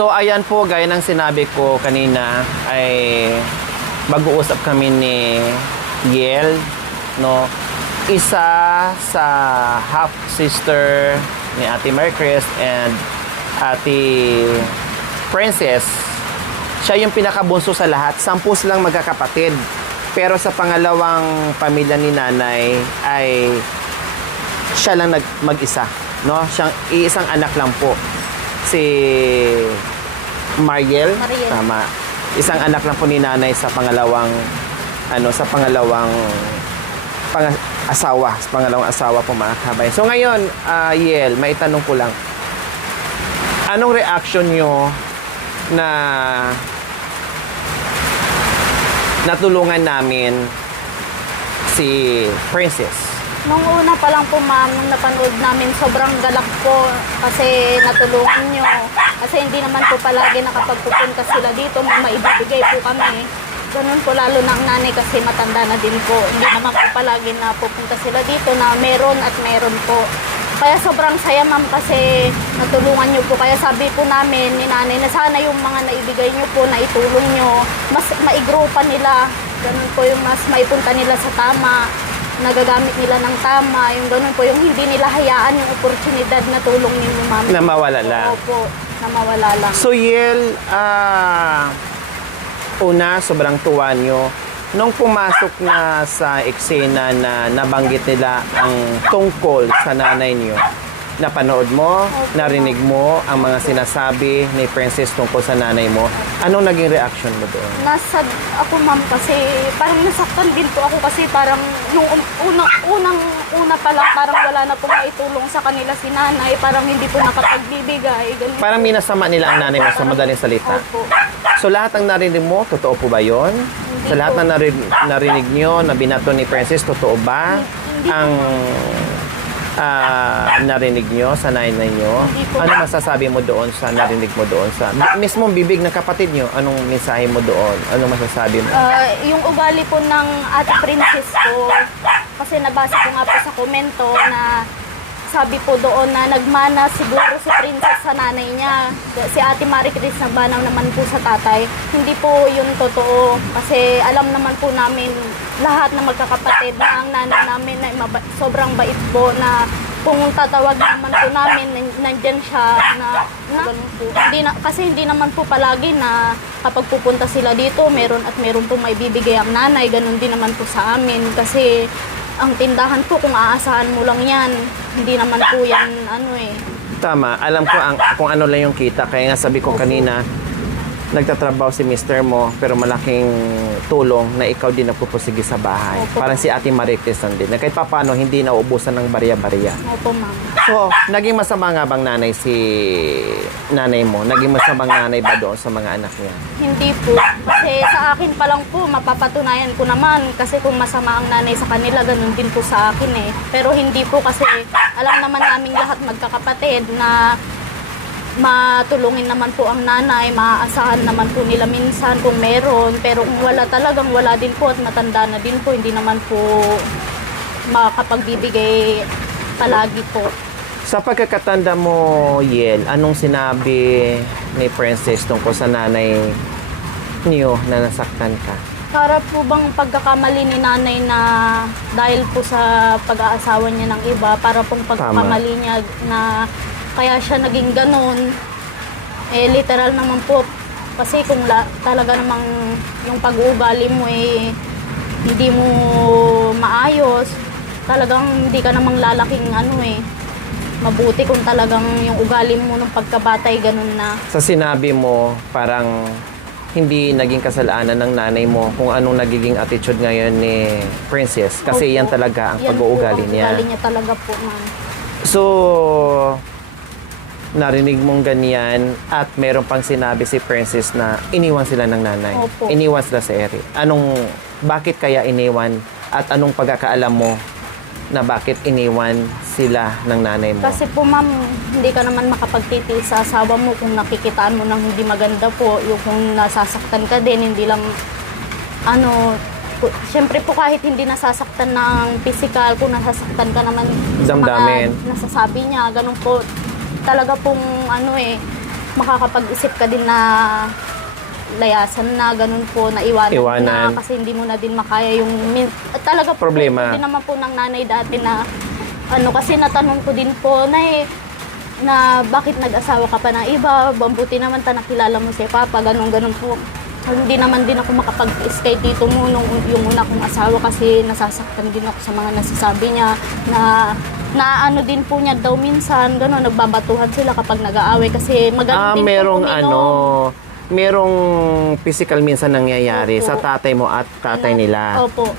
So, ayan po, gaya ng sinabi ko kanina, ay mag-uusap kami ni Yel, no? Isa sa half-sister ni Ate Mary Chris and Ate Princess. Siya yung pinakabunso sa lahat. 10 silang magkakapatid. Pero sa pangalawang pamilya ni nanay ay siya lang mag-isa, no? Siyang iisang anak lang po. Si Mariel. Tama. Isang anak lang po ni nanay sa pangalawang asawa po, mga kabay. So ngayon, Yel, maitanong ko lang. Anong reaction nyo na natulungan namin si Princess? Nung una pa lang po, ma'am, nung napanood namin, sobrang galak po kasi natulungan nyo. Kasi hindi naman po palagi nakapagpupunta sila dito, may maibibigay po kami. Ganun po, lalo na ang nanay kasi matanda na din po. Hindi naman po palagi na pupunta sila dito na meron at meron po. Kaya sobrang saya, ma'am, kasi natulungan nyo po. Kaya sabi po namin ni nanay na sana yung mga naibigay nyo po, na itulong nyo, mas maigrow pa nila. Ganun po yung mas maipunta nila sa tama, nagagamit nila ng tama, yung ganun po, yung hindi nila hayaan yung oportunidad na tulong ninyo, ma'am. Na mawala lang. Opo, na mawala lang. So, Yel, una, sobrang tuwa nyo. Nung pumasok na sa eksena na nabanggit nila ang tungkol sa nanay nyo, napanood mo, narinig mo ang mga sinasabi ni Princess tungkol sa nanay mo, anong naging reaction mo doon? Nasad ako, ma'am, kasi parang nasaktan din po ako kasi parang nung una pa lang parang wala na pong maitulong sa kanila si nanay, parang hindi po nakapagbibigay. Ganun. Parang minasama nila ang nanay mo sa madaling salita. Opo. So lahat ng narinig mo, totoo po ba yon? Sa lahat ng narinig nyo na binato ni Princess, totoo ba ang narinig nyo sa nanay nyo? Ano masasabi mo doon sa narinig mo doon sa mismong bibig ng kapatid nyo? Anong mensahe mo doon? Anong masasabi mo? Yung ugali po ng Ate Princess ko, kasi nabasa ko nga po sa komento na sabi po doon na nagmana siguro si Princess sa nanay niya. Si Ate Mary Chris nagbanaw naman po sa tatay. Hindi po yun totoo. Kasi alam naman po namin lahat na magkakapatid na ang nanay namin ay sobrang bait po, na kung tatawag naman po namin, nandyan siya na ganun po. Kasi hindi naman po palagi na kapag pupunta sila dito, meron po may bibigay ang nanay. Ganun din naman po sa amin. Kasi ang tindahan po, kung aasahan mo lang yan, hindi naman po yan, Tama. Alam ko kung ano lang yung kita. Kaya nga sabi ko kanina, nagtatrabaho si mister mo, pero malaking tulong na ikaw din nagpupusigi sa bahay. Opo. Parang si Ate Marites din. Na kahit paano, hindi nauubusan ng barya-barya. Opo, ma'am. So, naging masama nga bang nanay si nanay mo? Naging masamang nanay ba doon sa mga anak niya? Hindi po. Kasi sa akin pa lang po, mapapatunayan ko naman. Kasi kung masama ang nanay sa kanila, ganun din po sa akin eh. Pero hindi po, kasi alam naman naming lahat magkakapatid na matulungin naman po ang nanay, maaasahan naman po nila minsan kung meron. Pero kung wala, talagang wala din po at matanda na din po, hindi naman po makapagbibigay palagi po. Sa pagkakatanda mo, Yel, anong sinabi ni Princess tungkol sa nanay niyo na nasaktan ka? Para po bang pagkakamali ni nanay na dahil po sa pag-aasawa niya ng iba, para pong pagkakamali niya na kaya siya naging ganun. Literal naman po. Kasi kung talaga namang yung pag-uugali mo hindi mo maayos, talagang hindi ka namang lalaking mabuti kung talagang yung ugali mo ng pagkabatay ganun na. Sa sinabi mo, parang hindi naging kasalanan ng nanay mo kung anong nagiging attitude ngayon ni Princess. Kasi Opo. yan talaga ang pag-uugali niya. Yan po ang ugali niya talaga po, ma'am. So, narinig mong ganyan at meron pang sinabi si Princess na iniwan sila ng nanay. Opo. Iniwan sila sa ere. Bakit kaya iniwan at anong pagkakaalam mo na bakit iniwan sila ng nanay mo? Kasi po, ma'am, hindi ka naman makapagtitiis sa asawa mo kung nakikitaan mo ng hindi maganda po. Yung kung nasasaktan ka din, hindi lang siyempre po kahit hindi nasasaktan ng physical, kung nasasaktan ka naman sa Damdamin. mga nasasabi niya, ganun po. Talaga pong makakapag-isip ka din na layasan na, ganun po, na iwanan mo na, kasi hindi mo na din makaya yung talaga po, Problema. hindi naman po ng nanay dati na kasi natanong ko din po na bakit nag-asawa ka pa ng iba, buti naman nakilala mo si Papa, ganun po. Hindi naman din ako makapag-is kay tito mo yung una kong asawa kasi nasasaktan din ako sa mga nasasabi niya na din po niya daw minsan, gano'n, nagbabatuhan sila kapag nag-aaway kasi magaling din merong po uminom. merong physical minsan nangyayari Opo. sa tatay mo at tatay nila. Opo.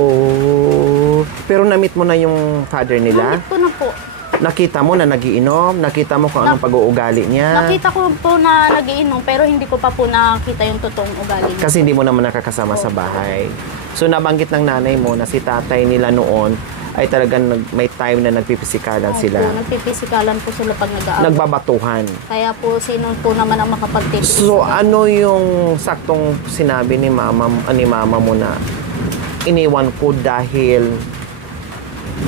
Oh, pero na-meet mo na yung father nila? Namit ko na po. Nakita mo na nagiinom? Nakita mo kung anong pag-uugali niya? Nakita ko po na nagiinom pero hindi ko pa po nakita yung totoong ugali niya. Kasi hindi mo naman nakakasama sa bahay. So nabanggit ng nanay mo na si tatay nila noon ay talagang may time na nagpipisikalan sila. Opo, nagpipisikalan po sila pag nag-aaway. Nagbabatuhan. Kaya po, sino po naman ang makapagtipis? So ano yung saktong sinabi ni mama mo na iniwan ko dahil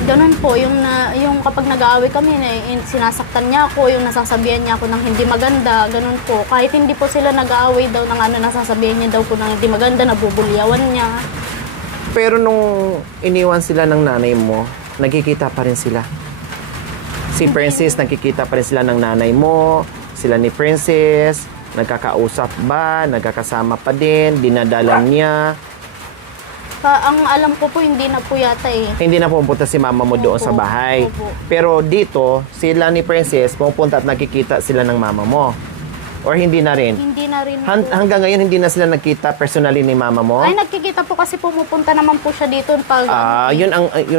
Ganun po, yung kapag nag-aaway kami, sinasaktan niya ako, yung nasasabihan niya ako ng hindi maganda, ganun po. Kahit hindi po sila nag-aaway daw ng nasasabihan niya daw po ng hindi maganda, nabubulyawan niya. pero nung iniwan sila ng nanay mo, nagkikita pa rin sila. Si Princess, nagkikita pa rin sila ng nanay mo, sila ni Princess, nagkakausap ba, nagkakasama pa din, dinadala niya. Ang alam ko po, hindi na po yata eh. Hindi na pupunta si mama mo doon Opo, sa bahay. opo. Pero dito, sila ni Princess, pupunta at nakikita sila ng mama mo. Or hindi na rin? Hindi na rin po. Hanggang ngayon, hindi na sila nagkita personally ni mama mo? Ay, nagkikita po kasi pumupunta naman po siya dito pag... Yun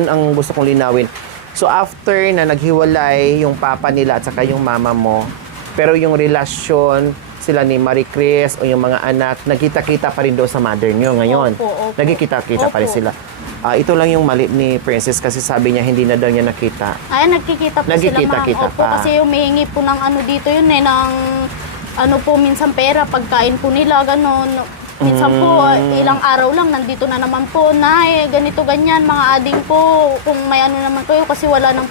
ang gusto kong linawin. So after na naghiwalay yung papa nila at saka yung mama mo, pero yung relasyon sila ni Marie Chris o yung mga anak, nagkita-kita pa rin doon sa mother nyo ngayon. Opo, opo. Nagkikita-kita pa rin Opo. sila. Ito lang yung mali ni Princess kasi sabi niya hindi na daw niya nakita. Ay, nagkikita po sila, ma'am. Nagkikita-kita Opo, pa. kasi humihingi po ng dito yun ng minsan pera, pagkain po nila, gano'n. Minsan po, ilang araw lang, nandito na naman po, ganito, ganyan, mga ading po, kung may naman kayo, kasi wala nang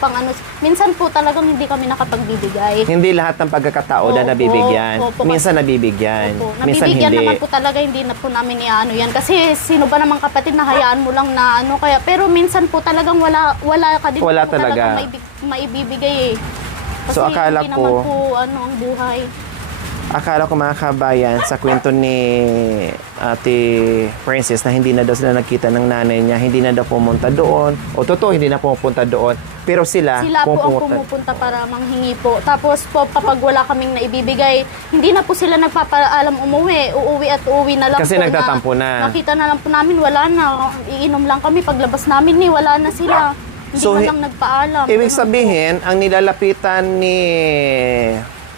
Minsan po talagang hindi kami nakapagbibigay. Hindi lahat ng pagkakataon na Opo, nabibigyan. opo, Minsan nabibigyan. Opo. Minsan Nabibigyan hindi. naman po talaga, hindi na po namin yan. Kasi sino ba namang kapatid na hayaan mo lang na kaya. Pero minsan po talagang wala ka din Wala po talaga. talagang maibibigay eh. Kasi So, akala hindi ko- naman po ang buhay. Akala ko mga kabayan sa kwento ni Ate Princess na hindi na daw sila nakita ng nanay niya, hindi na daw pumunta doon. O totoo, hindi na pumunta doon. Pero sila Sila po ang pumupunta para manghingi po. Tapos po, kapag wala kaming naibibigay, hindi na po sila nagpapaalam umuwi. Uuwi na lang Kasi po. nagtatampo na. Nakita na lang po namin, wala na. Iinom lang kami. Paglabas namin, wala na sila. Hindi So, man lang nagpaalam. Ibig Ganun sabihin, ang nilalapitan ni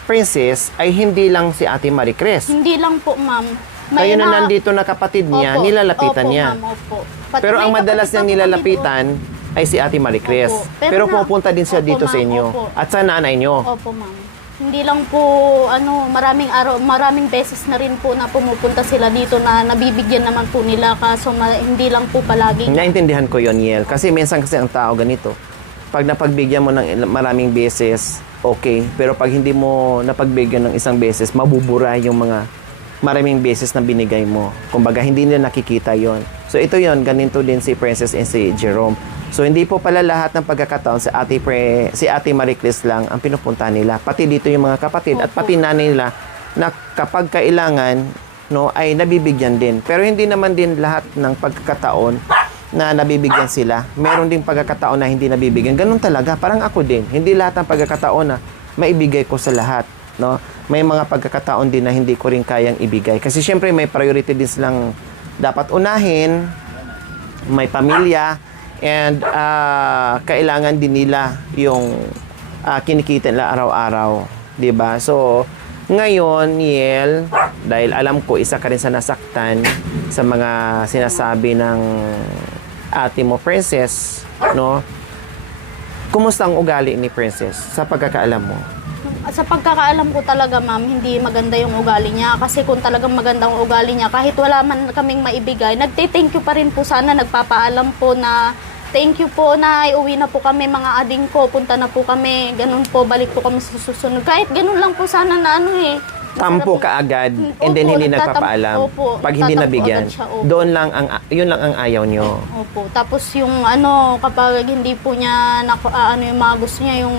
Princess ay hindi lang si Ate Marie po. Chris. Hindi lang po, ma'am. Kayo na nandito na kapatid niya, Opo, nilalapitan opo, niya. Ma'am, opo. Pati Pero ang may madalas kapatid niyang pa po kami nilalapitan ay si Ate Marie Chris. Opo. Pero Pero pupunta din siya opo, dito sa ma'am, inyo. opo. At sa nanay niyo. doon. Opo, ma'am. Hindi lang po, maraming beses na rin po na pumupunta sila dito na nabibigyan naman po nila. Kaso hindi lang po palagi. Naintindihan ko yon, Yel. Kasi minsan kasi ang tao ganito. Pag napagbigyan mo ng maraming beses, okay. Pero pag hindi mo napagbigyan ng isang beses, mabubura yung mga maraming beses na binigay mo. Kumbaga, hindi nila nakikita yon. So ito yon, ganito din si Princess and si Jerome. So hindi po pala lahat ng pagkakataon si Ate Marie Chris lang ang pinupunta nila. Pati dito yung mga kapatid at Opo. pati nanay nila na kapag kailangan ay nabibigyan din. Pero hindi naman din lahat ng pagkakataon na nabibigyan sila. Meron ding pagkakataon na hindi nabibigyan. Ganun talaga. Parang ako din. Hindi lahat ng pagkakataon na maibigay ko sa lahat. No? May mga pagkakataon din na hindi ko rin kayang ibigay. Kasi syempre may priority din silang dapat unahin. May pamilya. And kailangan din nila yung kinikita nila araw-araw. 'Di ba? So, ngayon, Yel, dahil alam ko isa ka rin sa nasaktan sa mga sinasabi ng ate mo, Princess, no? Kumusta ang ugali ni Princess sa pagkakaalam mo? Sa pagkakaalam ko talaga, ma'am, hindi maganda yung ugali niya. Kasi kung talagang maganda ang ugali niya, kahit wala man kaming maibigay, nagte-thank you pa rin po sana, nagpapaalam po na Thank you po, Nay. Uwi na po kami, mga ading ko. Punta na po kami. Ganun po, balik po kami sa susunod. Kahit ganun lang po sana na ano eh. Tampo ka agad, and then Opo, hindi nagtatampo. nagpapaalam. Opo, Pag hindi nagtatampo nabigyan, agad siya, opo. doon lang yun lang ang ayaw nyo. Opo. Tapos yung ano, kapag hindi po niya, ano yung mga gusto niya, yung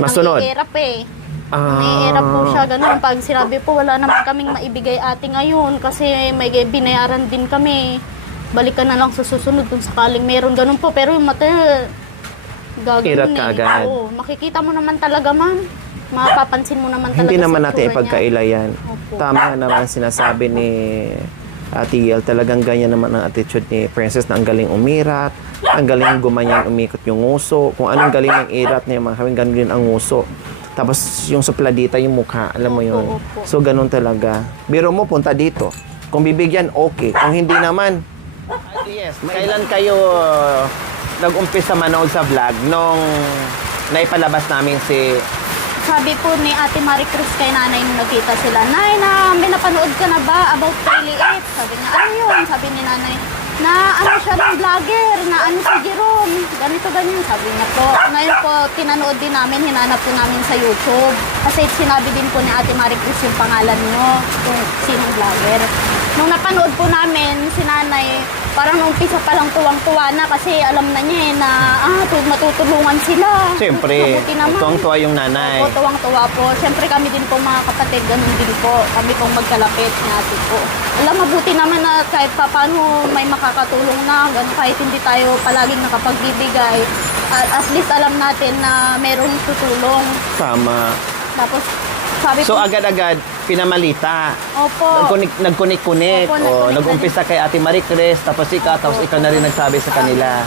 Masunod. nangiirap eh. Ah. Nangiirap po siya, ganun. Pag sinabi po, wala naman kaming maibigay ate ngayon kasi may binayaran din kami. Balik ka na lang sa susunod kung sakaling meron, ganun po. Pero yung mata, gagawin Irat ka agad. Oo, makikita mo naman talaga, ma'am. Mapapansin mo naman talaga Hindi naman sa natin itsura niya. ipagkailayan. Opo. Tama naman ang sinasabi ni Ate Yel. Talagang ganyan naman ang attitude ni Princess na ang galing umirat, ang galing gumanyan umikot yung nguso. Kung anong galing ng irat niya, mga kawin, ganun din ang nguso. Tapos yung supladita yung mukha, alam mo yun. Opo. So ganun talaga. Biro mo, punta dito. Kung bibigyan, okay. Kung hindi naman, yes. Kailan kayo nag-umpisa manood sa vlog nung naipalabas namin si Sabi po ni Ate Marie Cruz kay nanay nung nagkita sila, Nay, may napanood ka na ba about Really It? Sabi niya, ano yun? Sabi ni nanay, na ano siya ng vlogger, na ano si Jerome, ganito ganyan. Sabi niya po, ngayon po, tinanood din namin, hinanap po namin sa YouTube. Kasi sinabi din po ni Ate Marie Cruz yung pangalan niyo, kung sinong vlogger. Nung napanood po namin, si nanay, parang nung umpisa pa lang tuwang-tuwa na kasi alam na niya na matutulungan sila. Siyempre, Mabuti naman. tuwang-tuwa yung nanay. Opo, tuwang-tuwa po. Siyempre kami din po mga kapatid, ganun din po. Kami pong magkalapit ni ate po. Alam, mabuti naman na kahit paano may makakatulong na, ganun, kahit hindi tayo palaging nakapagbibigay. At least alam natin na merong tutulong. Tama. Tapos sabi So po, agad-agad, pinamalita. opo. Nagkunik-kunik. Opo, O, nagkunik-kunik. nag-umpisa kay Ate Marie Cres, tapos ikaw na rin nagsabi sa kanila.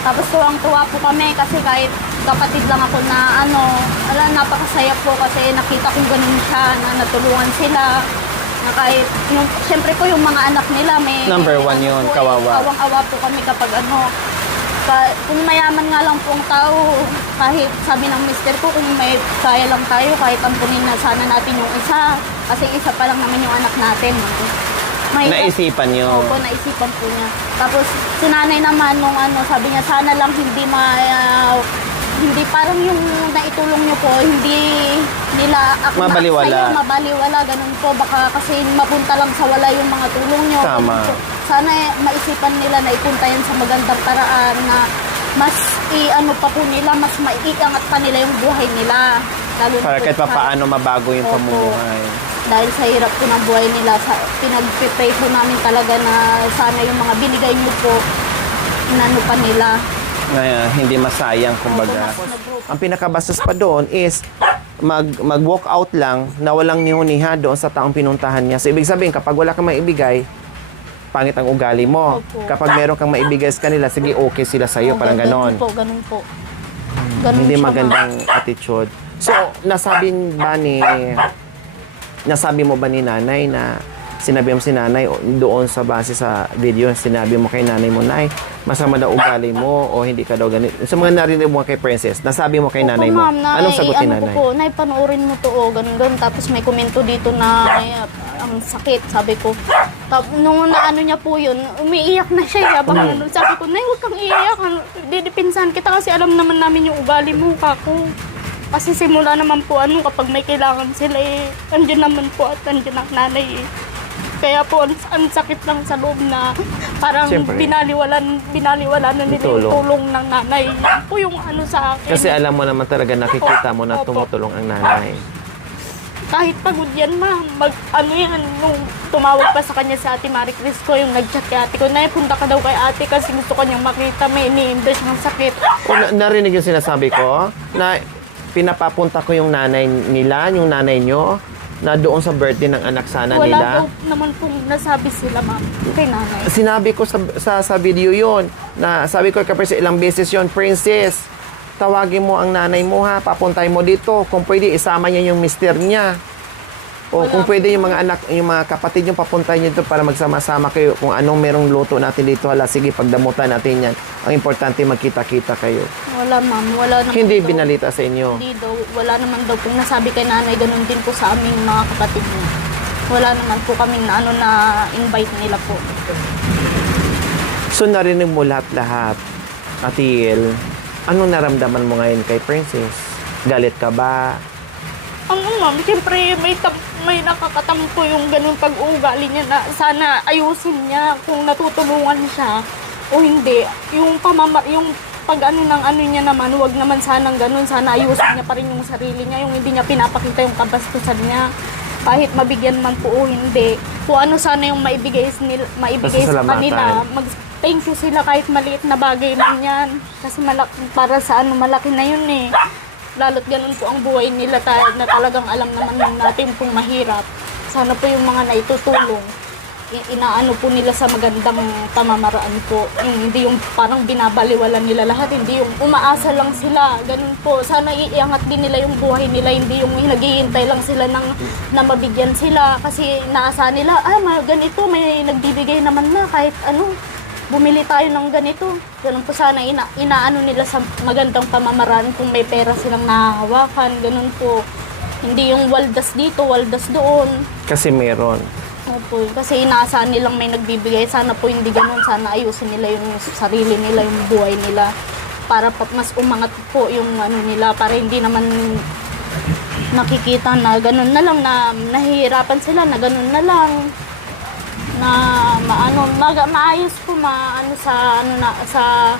Tapos tuwang-tuwa po kami kasi kahit kapatid lang ako na napakasaya po kasi nakita kong ganun siya, na natulungan sila. Na kahit, siyempre po yung mga anak nila may... Number one yun, po, kawawa. Awang-awa po kami kapag kung mayaman nga lang pong tao, kahit sabi ng mister ko, kung may kaya lang tayo, kahit ampunin na sana natin yung isa. Kasi isa pa lang naman yung anak natin. Naisipan nyo. Opo, naisipan po niya. Tapos, si nanay naman, sabi niya, sana lang hindi parang yung naitulong niyo po, hindi nila Mabaliwala. mabaliwala, ganun po. Baka kasi mapunta lang sa wala yung mga tulong niyo. Tama. Ganun po. Sana maisipan nila na ipunta yan sa magandang paraan na mas pa po nila, mas maiiangat pa nila yung buhay nila. Lalo na Para po kahit sa- paano mabago yung Opo. pamumuhay. dahil sa hirap po ng buhay nila, pinag-pray po namin talaga na sana yung mga binigay niyo po, inano pa nila. Na hindi masayang, kumbaga. Ang pinakabastos pa doon is mag-walk out lang na walang nihuniha doon sa taong pinuntahan niya. So, ibig sabihin, kapag wala kang maibigay, pangit ang ugali mo. Opo. Kapag meron kang maibigay sa kanila, sige, okay sila sa'yo, parang ganon. Ganun po. Ganun Hindi siya, magandang attitude. So, nasabi mo ba ni nanay na sinabi mo si nanay doon sa base sa video, sinabi mo kay nanay mo, Nay, masama daw ugali mo o hindi ka daw ganito. Sa mga narinig mo kay Princess, nasabi mo kay nanay mo. Ma'am, Anong sagot ni nanay? Ko po, Nay, panoorin mo to, ganun. Tapos may komento dito na ang sakit, sabi ko. Nung naano niya po yun, umiiyak na siya. Habang sabi ko, Nay, huwag kang iiyak. Didipinsan kita kasi alam naman namin yung ugali mo, kako. Kasi simula naman po, kapag may kailangan sila, andyan naman po at andyan ang nanay. Kaya po, ang sakit lang sa loob na parang Siyempre. binaliwala na nila yung tulong ng nanay. Yan po yung sa akin. Kasi alam mo naman talaga, nakikita mo na Opo. tumutulong ang nanay. Kahit pagod yan, ma'am. Nung tumawag pa sa kanya sa Ate Marie Cris ko, yung nag-chat kay ate ko, Nay, punta ka daw kay ate kasi gusto ko niyang makita, may iniinda siyang sakit. O, narinig yung sinasabi ko na pinapapunta ko yung nanay nila, yung nanay nyo, na doon sa birthday ng anak sana Wala nila. daw naman pong nasabi sila, ma'am, kay nanay. Sinabi ko sa video yon na sabi ko kapag ilang beses yon, Princess, tawagin mo ang nanay mo ha, papuntay mo dito. Kung pwede, isama niya yung mister niya. O kung pwede yung mga anak, yung mga kapatid niyo, papuntay niyo dito para magsama-sama kayo. Kung anong merong luto natin dito, hala, sige, pagdamutan natin yan. Ang importante, magkita-kita kayo. Wala, ma'am. Wala naman Hindi daw. binalita sa inyo. Hindi daw. Wala naman daw pong nasabi kay nanay. Ganun din po sa aming mga kapatid niya. Wala naman po kaming na invite nila po. So, narinig mo lahat-lahat. Ate Yel, anong naramdaman mo ngayon kay Princess? Galit ka ba? Ma'am, siyempre may nakakatampo yung ganun pag-uugali niya na sana ayusin niya kung natutulungan siya o hindi. Yung pag ano ng ano niya naman, wag naman sanang ganun. Sana ayusin niya pa rin yung sarili niya, yung hindi niya pinapakita yung kabastusan niya. Kahit mabigyan man po o hindi. Kung ano sana yung maibigay sa kanila, thank you sila kahit maliit na bagay lang yan. Kasi para sa malaki na yun eh. Lalo't ganun po ang buhay nila na talagang alam naman natin pong mahirap. Sana po yung mga naitutulong, inaano po nila sa magandang pamamaraan po. Yung hindi yung parang binabaliwalan nila lahat, hindi yung umaasa lang sila. Ganun po. Sana iangat din nila yung buhay nila, hindi yung naghihintay lang sila na mabigyan sila. Kasi naasa nila, ganito, may nagbibigay naman na kahit ano. Bumili tayo ng ganito. Ganun po sana inaano nila sa magandang pamamaraan kung may pera silang nahahawakan. Ganun po. Hindi yung waldas dito, waldas doon. Kasi meron. Opo, kasi inaasahan nilang may nagbibigay. Sana po hindi ganun. Sana ayusin nila yung sarili nila, yung buhay nila. Para mas umangat po yung ano nila. Para hindi naman nakikita na ganun na lang, na nahihirapan sila, na ganun na lang. Na maayos po sa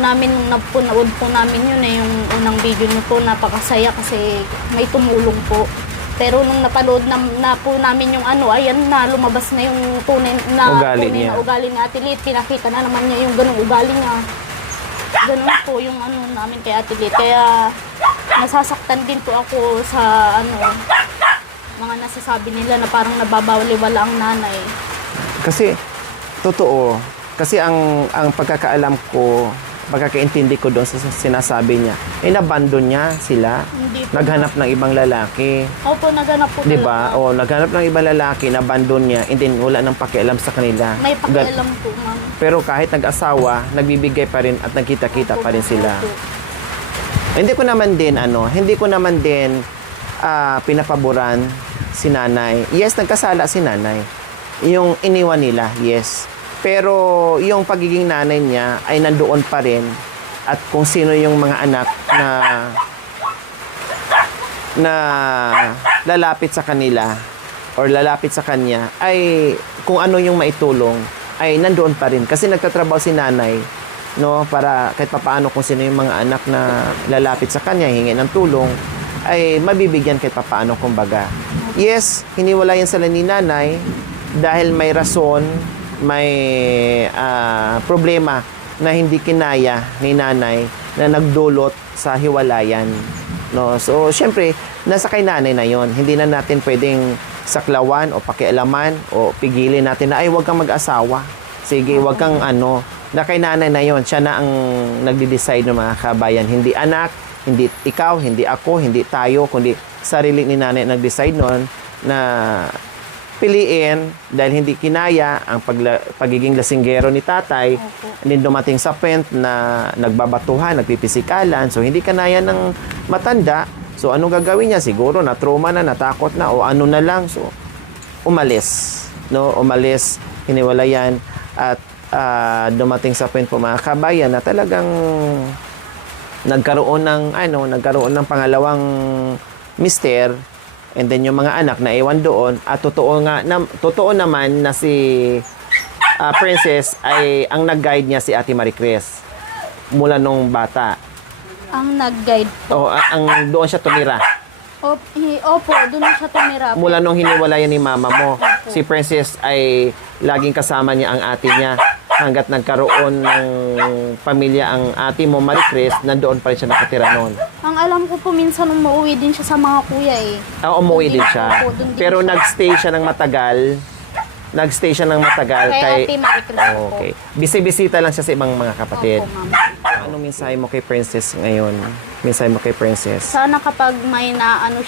namin nung napanood po namin yun yung unang video niyo po, napakasaya kasi may tumulong po. Pero nung napanood na po namin yung ayan na lumabas na yung tunay na ugali ni Ate Lit, pinakita na naman niya yung ganung ugali niya. Ganun po yung namin kay Ate Lit. Kaya nasasaktan din po ako sa mga nasasabi nila na parang nababawaliwala ang nanay. Kasi, totoo. Kasi ang pagkakaalam ko, pagkakaintindi ko doon sa sinasabi niya, nabandon niya sila. Hindi po. Naghanap ng ibang lalaki. Opo, naghanap po Diba? talaga. O, naghanap ng ibang lalaki, nabandon niya, and then wala nang pakialam sa kanila. May pakialam po, ma'am. Pero kahit nag-asawa, nagbibigay pa rin at nagkita-kita pa rin sila. Opo. Hindi ko naman din pinapaboran si nanay. Yes, nagkasala si nanay. Yung iniwan nila, yes. Pero yung pagiging nanay niya ay nandoon pa rin. At kung sino yung mga anak na lalapit sa kanila or lalapit sa kanya, ay kung ano yung maitulong, ay nandoon pa rin. Kasi nagtatrabaho si nanay, no, para kahit papaano kung sino yung mga anak na lalapit sa kanya, hingi ng tulong, ay mabibigyan kahit papaano, kumbaga. Yes, hiniwalayan sila ni nanay dahil may rason, may problema na hindi kinaya ni nanay na nagdulot sa hiwalayan. No? So, syempre, nasa kay nanay na yon. Hindi na natin pwedeng saklawan o pakialaman o pigilin natin na, huwag kang mag-asawa. Sige, huwag kang na kay nanay na yon. Siya na ang nagde-decide ng mga kabayan. Hindi anak, hindi ikaw, hindi ako, hindi tayo, kundi sarili ni nanay nag-decide noon na piliin dahil hindi kinaya ang pagiging lasinggero ni tatay. Opo. And then dumating sa point na nagbabatuhan, nagpipisikalan. So, hindi kanaya ng matanda. So, anong gagawin niya? Siguro na-trauma na, natakot na, o ano na lang. So, umalis. No? Umalis, hiniwalayan. At dumating sa point po mga kabayan na talagang nagkaroon ng pangalawang mister. And then yung mga anak na iwan doon, at totoo naman na si Princess ay ang nag-guide niya si Ate Maricruz mula nung bata. Ang nag-guide po. Doon siya tumira. Opo, doon siya tumira. Mula nung hiniwalayan ni mama mo, si Princess ay laging kasama niya ang ate niya. Hanggat nagkaroon ng pamilya ang ate mo, Maricruz, nandoon pa rin siya nakatira noon. Ang alam ko po, minsan umuwi din siya sa mga kuya eh. Umuwi din siya. Opo, doon din Pero siya. nag-stay siya ng matagal Kay Ate Maricruz po. Okay. Bisita lang siya sa ibang mga kapatid. Opo, ma'am. Anong mensahe mo kay Princess ngayon? Mensahe mo kay Princess? Sana kapag may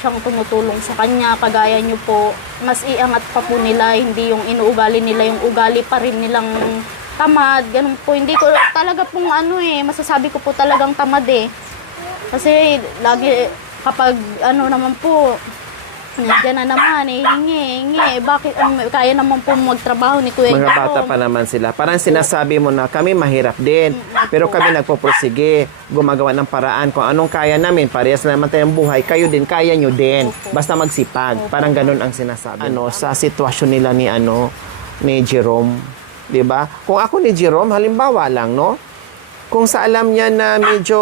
siyang tumutulong sa kanya, kagaya niyo po, mas iangat pa po nila, hindi yung inuugali nila, yung ugali pa rin nilang tamad, ganun po. Hindi ko talaga pong masasabi ko po talagang tamad eh. Kasi lagi kapag naman po, Nandiyan na naman, hingi. Bakit, kaya naman po magtrabaho ni Kuya Mga bata Jerome. pa naman sila. Parang sinasabi mo na kami mahirap din. Pero kami nagpupursige, gumagawa ng paraan. Kung anong kaya namin, parehas naman tayong buhay, kayo din, kaya nyo din. Basta magsipag. Parang ganun ang sinasabi. Sa sitwasyon nila ni Jerome. 'Di ba? Kung ako ni Jerome, halimbawa lang, no? Kung sa alam niya na medyo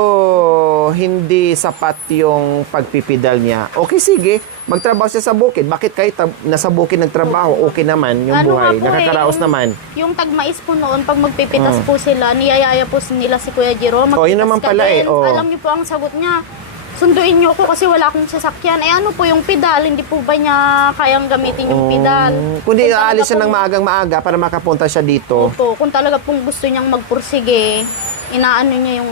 hindi sapat yung pagpipidal niya, okay, sige, magtrabaho siya sa bukid. Bakit kahit nasa bukid nagtrabaho, okay naman yung Ano nga buhay. po Nakakaraos yung- naman. Yung tagmais po noon, pag magpipitas po sila, niyayaya po nila si Kuya Jerome. Oh, yun magpitas naman ka pala din. oh. Alam niyo po ang sagot niya, sunduin niyo ako kasi wala akong sasakyan. Ano po yung pedal? Hindi po ba niya kayang gamitin yung pedal? Kundi Kung talaga aalis siya ng pong- maagang maaga para makapunta siya dito. Opo, kung talaga pong gusto niyang magpursige, inaano niya yung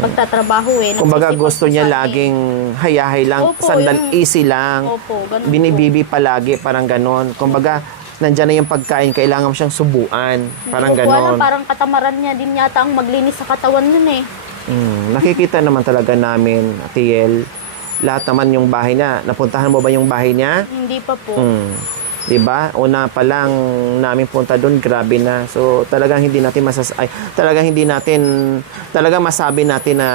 pagtatrabaho Kumbaga Nagsisipag gusto po niya sabi. laging hayahay lang, Opo, sandal yung- easy lang. Opo, ganun Binibibi palagi, parang ganon. Kumbaga, nandyan na yung pagkain, kailangan mo siyang subuan. Parang Hindi ko po alam, ganon. parang katamaran niya din yata ang maglinis sa katawan nun Nakikita naman talaga namin, Tiel, lahat naman yung bahay niya. Napuntahan mo ba yung bahay niya? Hindi pa po. Diba? Una pa lang namin punta doon, grabe na. So, talagang hindi natin talagang masabi natin na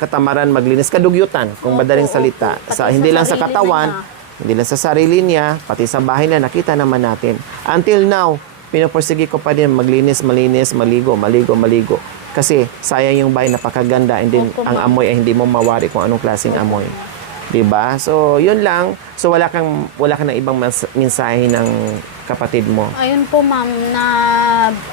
katamaran maglinis, kadugyutan, kung Opo, madaling salita. opo. Pati Sa, sa hindi lang sa sarili katawan, niya. hindi lang sa sarili niya, pati sa bahay na nakita naman natin. Until now, pinupursige ko pa din maglinis, malinis, maligo. Kasi sayang yung bahay, napakaganda, and then Opo, ang ma'am. amoy ay hindi mo mawari kung anong klaseng amoy. 'Di ba? So, yun lang. So, wala kang na ibang mensahe ng kapatid mo. Ayun po ma'am, na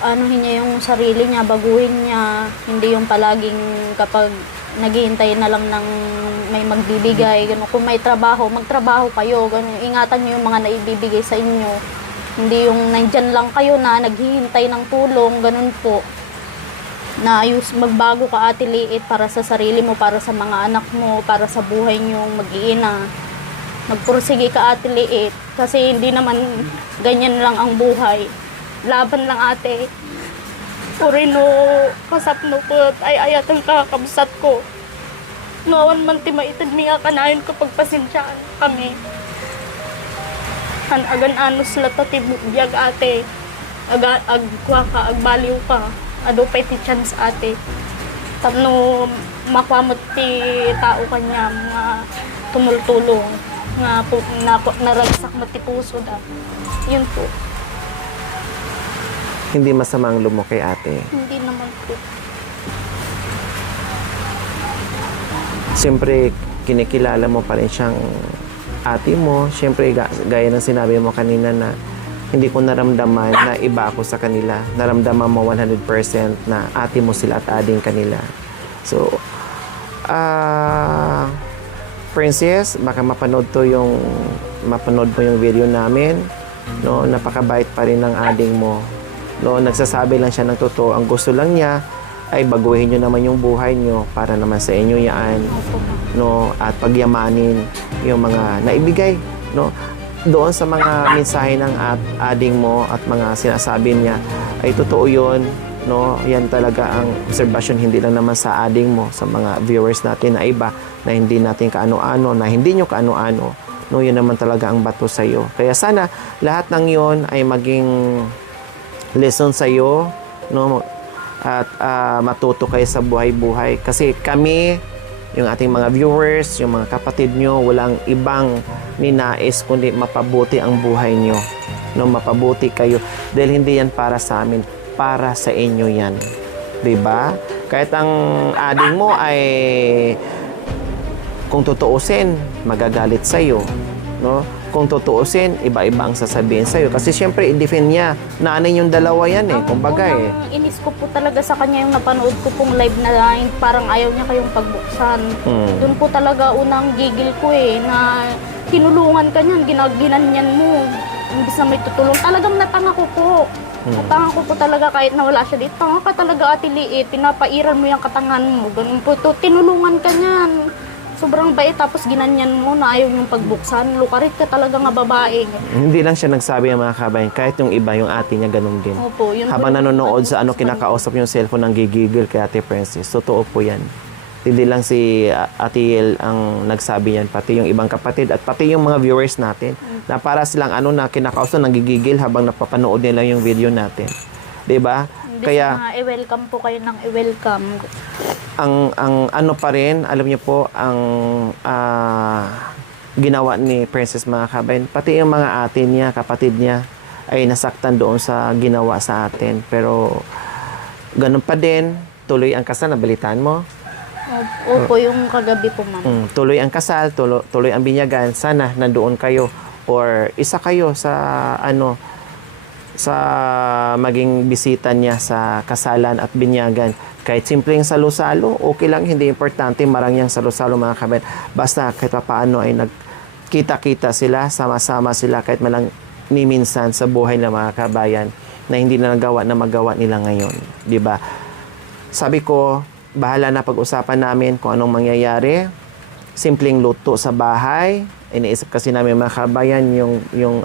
anuhin niya yung sarili niya, baguhin niya. Hindi yung palaging kapag naghihintay na lang ng may magbibigay. Ganun. Kung may trabaho, magtrabaho kayo. Ganun. Ingatan niyo yung mga naibibigay sa inyo. Hindi yung nandyan lang kayo na naghihintay ng tulong. Ganun po. Na magbago ka Ate Liit para sa sarili mo, para sa mga anak mo, para sa buhay niyong mag-iina. Magpursige ka Ate Liit kasi hindi naman ganyan lang ang buhay. Laban lang ate. Purino kasapno ko ay ayatang kakabsat ko. Ngawan man ti maitid niya kanayon kapag pasensyaan kami. Agan anos lata ti biyag ate. Agwa ka, agbaliw ka. Ado pa ti chance ate. Tapno makwamot ti tao kanya mga tumultulong nga po naragsak mo ti puso da. Yun po. Hindi masamang lumo kay ate. Hindi naman po. Siyempre, kinikilala mo pa rin siyang ate mo. Siyempre, gaya ng sinabi mo kanina na hindi ko naramdaman na iba ako sa kanila. Naramdaman mo 100% na ate mo sila at ading kanila. So, Princess, baka mapanood mo yung video namin. No, napakabait pa rin ng ading mo. No, nagsasabi lang siya ng totoo. Ang gusto lang niya ay baguhin niyo naman yung buhay niyo para naman sa inyo yan. No, at pagyamanin yung mga naibigay, no. Doon sa mga mensahe ng ading mo at mga sinasabi niya ay totoo 'yon, no. Yan talaga ang obserbasyon, hindi lang naman sa ading mo, sa mga viewers natin na iba na hindi natin kaano-ano, na hindi nyo kaano-ano, no. Yun naman talaga ang bato sa iyo. Kaya sana lahat ng 'yon ay maging lesson sa iyo, no. At matuto kayo sa buhay-buhay kasi kami, yung ating mga viewers, yung mga kapatid nyo, walang ibang ninais kundi mapabuti ang buhay nyo, no, mapabuti kayo dahil hindi yan para sa amin, para sa inyo yan, 'di ba? Kahit ang ading mo ay kung tutuusin magagalit sa iyo, no. Kung tutuusin, iba-iba ang sasabihin sa'yo. Kasi syempre, i-defend niya. Nanay yung dalawa yan eh. Kumbaga eh. Unang inis ko po talaga sa kanya yung napanood ko pong live na parang ayaw niya kayong pagbuksan. Doon po talaga unang gigil ko eh, na tinulungan ka niyan, ginanyan mo. Imbis na may tutulong. Talagang natangako po. Natangako po talaga kahit na wala siya dito. Tanga ka talaga Ate Liit, pinapairan mo yung katangan mo. Ganun po to, tinulungan ka niyan. Sobrang bait, tapos ginanyan mo na ayaw yung pagbuksan. Lukarit ka talaga nga babae. Hindi lang siya nagsabi ng mga kabayan, kahit yung iba, yung ate niya, ganun din. Opo, yun Habang po yung nanonood sa pagbuksan. kinakausap yung cellphone ng gigigil kay Ate Princess. Totoo po yan. Hindi lang si Ate Yel ang nagsabi yan, pati yung ibang kapatid at pati yung mga viewers natin na para silang na kinakausap, nagigigil habang napapanood nila yung video natin. 'Di ba? Kaya i-welcome po kayo ng i-welcome. ang ano pa rin, alam niyo po, ang ginawa ni Princess mga kabayan, pati yung mga ate niya, kapatid niya ay nasaktan doon sa ginawa sa atin. Pero ganun pa din, tuloy ang kasal, nabalitaan mo? Opo, yung kagabi po, ma'am. Tuloy ang kasal, tuloy ang binyagan. Sana nandoon kayo or isa kayo sa sa maging bisita niya sa kasalan at binyagan. Kahit simpleng salo-salo, okay lang, hindi importante marangyang salo-salo mga kabayan. Basta kahit paano ay nagkita-kita sila, sama-sama sila kahit malang ni minsan sa buhay ng mga kabayan na hindi na magawa nila ngayon, 'di ba? Sabi ko, bahala na pag-usapan namin kung anong mangyayari. Simpleng luto sa bahay. Iniisip kasi namin mga kabayan yung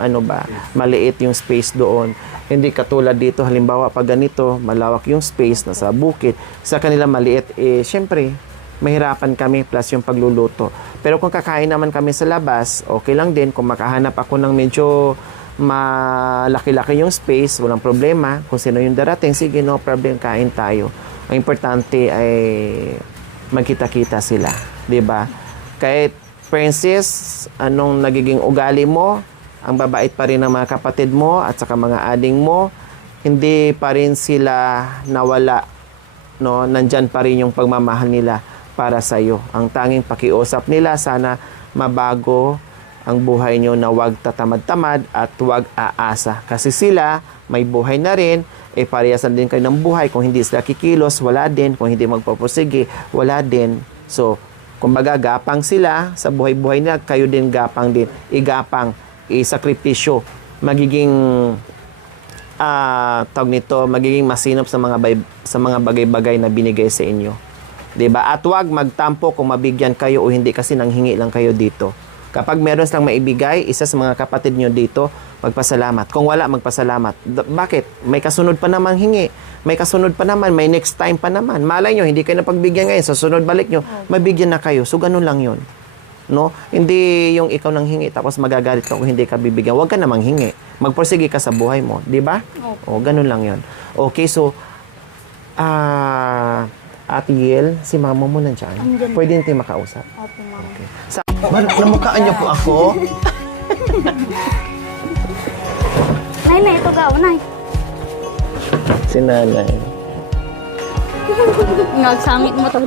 maliit yung space doon. Hindi katulad dito, halimbawa pag ganito, malawak yung space na sa bukid. Sa kanila maliit, syempre, mahirapan kami plus yung pagluluto. Pero kung kakain naman kami sa labas, okay lang din. Kung makahanap ako ng medyo malaki-laki yung space, walang problema. Kung sino yung darating, sige, no problem, kain tayo. Ang importante ay magkita-kita sila, 'di ba? Kahit Princess, anong nagiging ugali mo, ang babait pa rin ng mga kapatid mo at saka mga ading mo, hindi pa rin sila nawala, no? Nandyan pa rin yung pagmamahal nila para sa iyo. Ang tanging pakiusap nila, sana mabago ang buhay nyo na wag tatamad-tamad at wag aasa. Kasi sila, may buhay na rin, parehasan din kayo ng buhay. Kung hindi sila kikilos, wala din. Kung hindi magpapusigi, wala din. So, kumbaga, gapang sila sa buhay-buhay nila, kayo din gapang din. Igapang, isakripisyo. Magiging, tawag nito, magiging masinop sa mga bagay-bagay na binigay sa inyo. 'Di ba? At wag magtampo kung mabigyan kayo o hindi kasi nanghingi lang kayo dito. Kapag meron silang maibigay, isa sa mga kapatid nyo dito, magpasalamat. Kung wala, magpasalamat. Bakit? May kasunod pa naman hingi. May kasunod pa naman. May next time pa naman. Malay nyo, hindi kayo napagbigyan ngayon. Sa sunod balik nyo, mabigyan na kayo. So, ganun lang yun. No? Hindi yung ikaw nang hingi, tapos magagalit ka kung hindi ka bibigyan. Huwag ka namang hingi. Magpursige ka sa buhay mo. Di ba? O, ganun lang yun. Okay, so, Ate Yel, si mama mo nandiyan. Pwede natin makausap. Opo, ma'am. Okay. Namukhaan niyo po ako. Nay, ito gaw, nay. Si nanay. Nagsangit mo to.